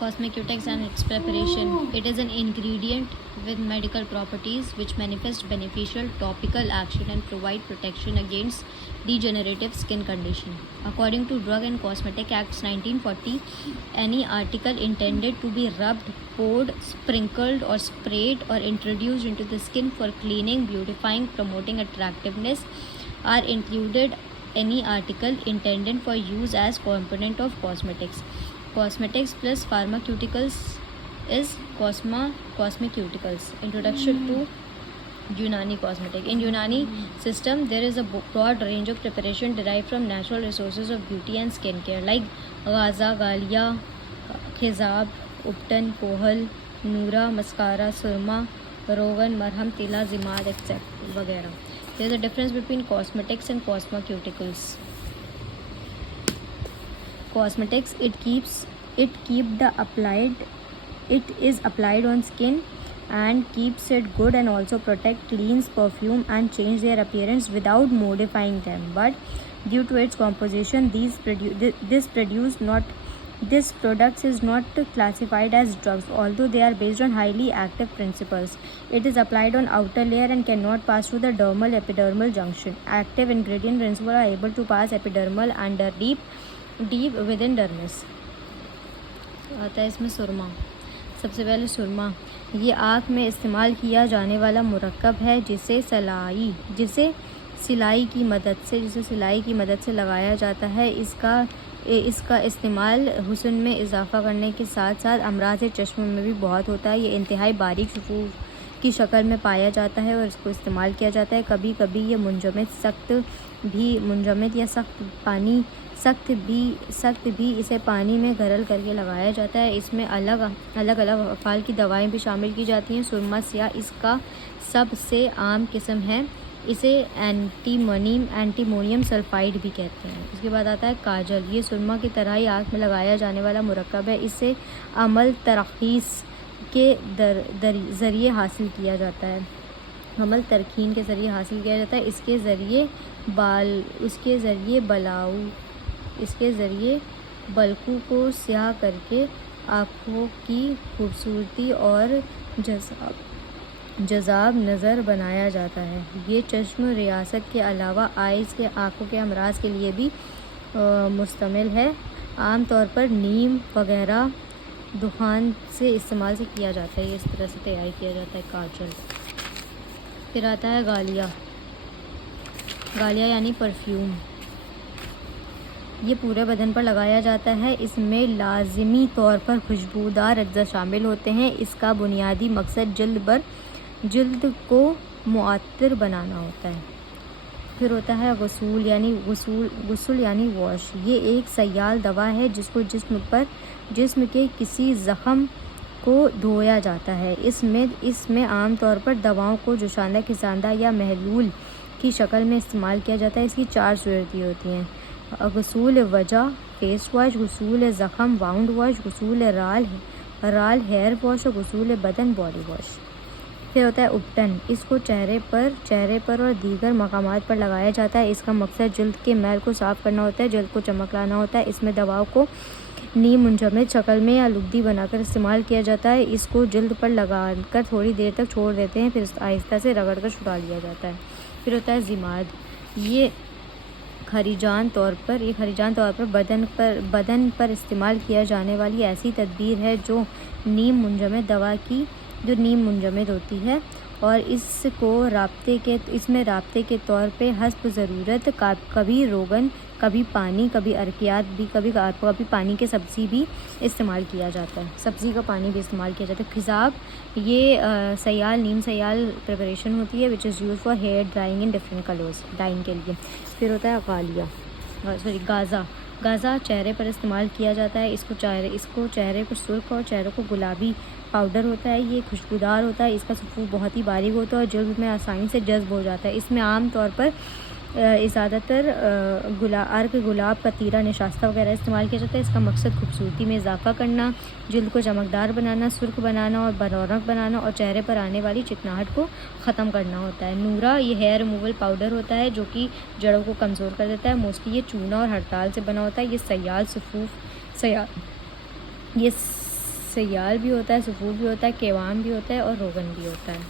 Cosmeceutics and its preparation. It is an ingredient with medical properties which manifest beneficial topical action and provide protection against degenerative skin condition. According to Drug and Cosmetic Acts 1940, any article intended to be rubbed, poured, sprinkled or sprayed or introduced into the skin for cleaning, beautifying, promoting attractiveness are included. Any article intended for use as component of cosmetics. Cosmetics plus pharmaceuticals is cosmeceuticals. Introduction to Unani cosmetic. In Unani system, there is a broad range of preparation derived from natural resources of beauty and skincare like gaza, galia, khizab, uptan, kohal, noora, mascara, surma, rogan, marham, tila, zimad, etc. वगैरह. There is a difference between cosmetics and cosmeceuticals. Cosmetics, it is applied on skin and keeps it good and also protect, cleans, perfume and change their appearance without modifying them, but due to its composition this products is not classified as drugs, although they are based on highly active principles. It is applied on outer layer and cannot pass through the dermal epidermal junction. Active ingredient principle are able to pass epidermal under deep within dermis. आता है इसमें सुरमा. सबसे पहले सुरमा, ये आँख में इस्तेमाल किया जाने वाला मुरक्कब है जिसे सिलाई की मदद से लगाया जाता है. इसका इस्तेमाल हुस्न में इजाफ़ा करने के साथ साथ अमराज चश्म में भी बहुत होता है. ये इंतहाई बारीक सफ़ूफ की शक्ल में पाया जाता है और इसको इस्तेमाल किया जाता है. कभी कभी ये मुंजमद या सख्त भी इसे पानी में घरल करके लगाया जाता है. इसमें अलग अलग अफ़ाल की दवाएं भी शामिल की जाती हैं. सुरमा स्याह इसका सबसे आम किस्म है. इसे एंटीमोनियम सल्फाइड भी कहते हैं. इसके बाद आता है काजल. ये सुरमा की तरह ही आँख में लगाया जाने वाला मुरक्कब है. इसे अमल तरख़ीस के ज़रिए हासिल किया जाता है. इसके ज़रिए बलकू को स्याह करके आँखों की खूबसूरती और जज़ाब नज़र बनाया जाता है. ये चश्म रियासत के अलावा आइज़ के आँखों के अमराज के लिए भी मुश्तमिल है. आम तौर पर नीम वगैरह दुखान से इस्तेमाल से किया जाता है. ये इस तरह से तैयार किया जाता है काजल. फिर आता है गालिया यानी परफ्यूम. ये पूरे बदन पर लगाया जाता है. इसमें लाजिमी तौर पर खुशबूदार अज्जा शामिल होते हैं. इसका बुनियादी मकसद जल्द को मुअत्तर बनाना होता है. फिर होता है गुसूल यानी वॉश. ये एक सयाल दवा है जिसको जिस्म के किसी ज़ख़म को धोया जाता है. इसमें आम तौर पर दवाओं को जोशानदा खिसानदा या महलूल की शक्ल में इस्तेमाल किया जाता है. इसकी 4 सूरतें होती हैं: गुसूल वजह फेस वॉश, गुसूल ज़ख़म वाउंड वॉश, गुसूल राल हेयर वॉश और गुसूल बदन बॉडी वॉश. फिर होता है उपटन. इसको चेहरे पर और दीगर मकामात पर लगाया जाता है. इसका मकसद जल्द के मैल को साफ़ करना होता है, जल्द को चमक लाना होता है. इसमें दवाओं को नीम मुंजमद शक्ल में या लुगदी बनाकर इस्तेमाल किया जाता है. इसको जल्द पर लगाकर थोड़ी देर तक छोड़ देते हैं, फिर आहिस्ता से रगड़ कर छुड़ा लिया जाता है. फिर होता है जिमाद. ये खरीजान तौर पर बदन पर इस्तेमाल किया जाने वाली ऐसी तदबीर है जो नीम मुंजमद होती है और इसमें राब्ते के तौर पे हस्ब ज़रूरत कभी रोगन, कभी पानी, कभी अरकियात भी, कभी पानी के सब्ज़ी भी इस्तेमाल किया जाता है. सब्ज़ी का पानी भी इस्तेमाल किया जाता है. खिज़ाब ये नीम सयाल प्रिपरेशन होती है which is use for hair dyeing in different colours, dyeing के लिए. फिर होता है गाज़ा चेहरे पर इस्तेमाल किया जाता है. इसको चेहरे को सुर्ख और चेहरे को गुलाबी पाउडर होता है. ये खुशबूदार होता है. इसका सफ़ूफ बहुत ही बारीक होता है और जल्द में आसानी से जज्ब हो जाता है. इसमें आम तौर पर ज़्यादातर गुलाब का तीरा, निशास्ता वगैरह इस्तेमाल किया जाता है. इसका मकसद खूबसूरती में इजाफ़ा करना, जल्द को चमकदार बनाना, सुर्ख बनाना और रौनक बनाना और चेहरे पर आने वाली चिकनाहट को ख़त्म करना होता है. नूरा ये हेयर रिमूवल पाउडर होता है जो कि जड़ों को कमज़ोर कर देता है. मोस्टली ये चूना और हड़ताल से बना होता है. ये سیال بھی ہوتا ہے, سفور بھی ہوتا ہے, کیوام بھی ہوتا ہے اور روغن بھی ہوتا ہے.